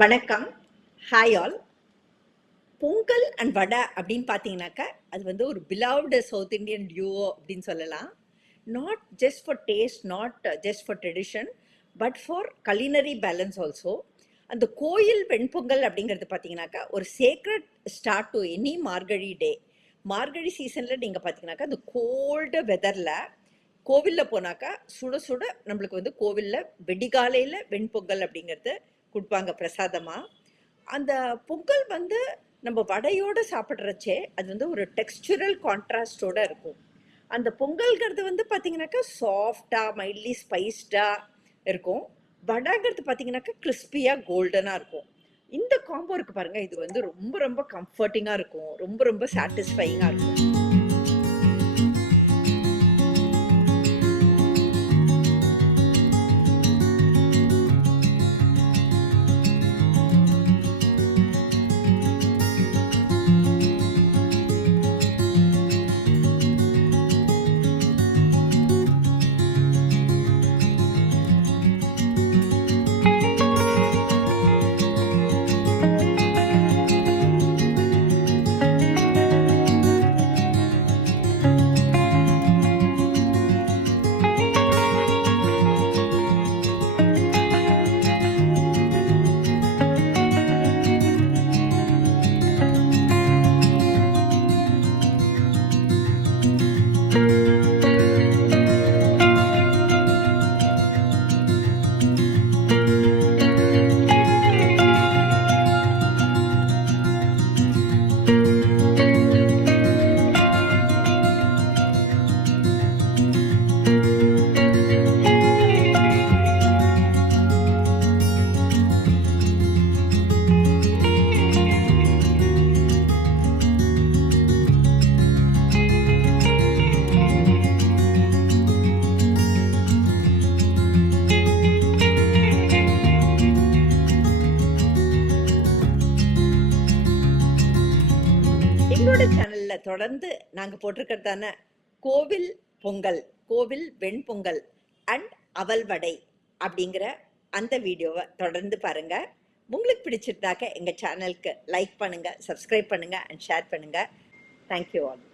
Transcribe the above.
வணக்கம். Hi all. Pongal and vada அப்படின்னு பார்த்தீங்கன்னாக்கா அது வந்து ஒரு பிலவ்டு சவுத் இந்தியன் டியூவோ அப்படின்னு சொல்லலாம். Not just for taste, not just for tradition, but for culinary balance also. அந்த கோயில் வெண்பொங்கல் அப்படிங்கிறது பார்த்தீங்கன்னாக்கா ஒரு சேக்ரட் ஸ்டார்ட் டு எனி மார்கழி டே. மார்கழி சீசனில் நீங்கள் பார்த்தீங்கன்னாக்கா அந்த கோல்டு வெதரில் கோவிலில் போனாக்கா சுட சுட நம்மளுக்கு வந்து கோவிலில் வெடிகாலையில் வெண்பொங்கல் அப்படிங்கிறது கொடுப்பாங்க பிரசாதமாக. அந்த பொங்கல் வந்து நம்ம வடையோடு சாப்பிட்றச்சே அது வந்து ஒரு டெக்ஸ்சுரல் கான்ட்ராஸ்டோட இருக்கும். அந்த பொங்கல்கிறது வந்து பார்த்தீங்கன்னாக்கா சாஃப்டாக மைல்ட்லி ஸ்பைஸ்டாக இருக்கும். வடைங்கிறது பார்த்தீங்கன்னாக்கா கிறிஸ்பியாக கோல்டனாக இருக்கும். இந்த காம்போ இருக்குது பாருங்கள், இது வந்து ரொம்ப ரொம்ப கம்ஃபர்டிங்காக இருக்கும், ரொம்ப ரொம்ப சாட்டிஸ்ஃபையிங்காக இருக்கும். எங்களோட சேனலில் தொடர்ந்து நாங்கள் போட்டிருக்கிறதான கோவில் பொங்கல், கோவில் வெண்பொங்கல் அண்ட் அவல் வடை அப்படிங்கிற அந்த வீடியோவை தொடர்ந்து பாருங்கள். உங்களுக்கு பிடிச்சிருந்தாக்க எங்கள் சேனலுக்கு லைக் பண்ணுங்கள், சப்ஸ்கிரைப் பண்ணுங்கள் அண்ட் ஷேர் பண்ணுங்கள். Thank you all.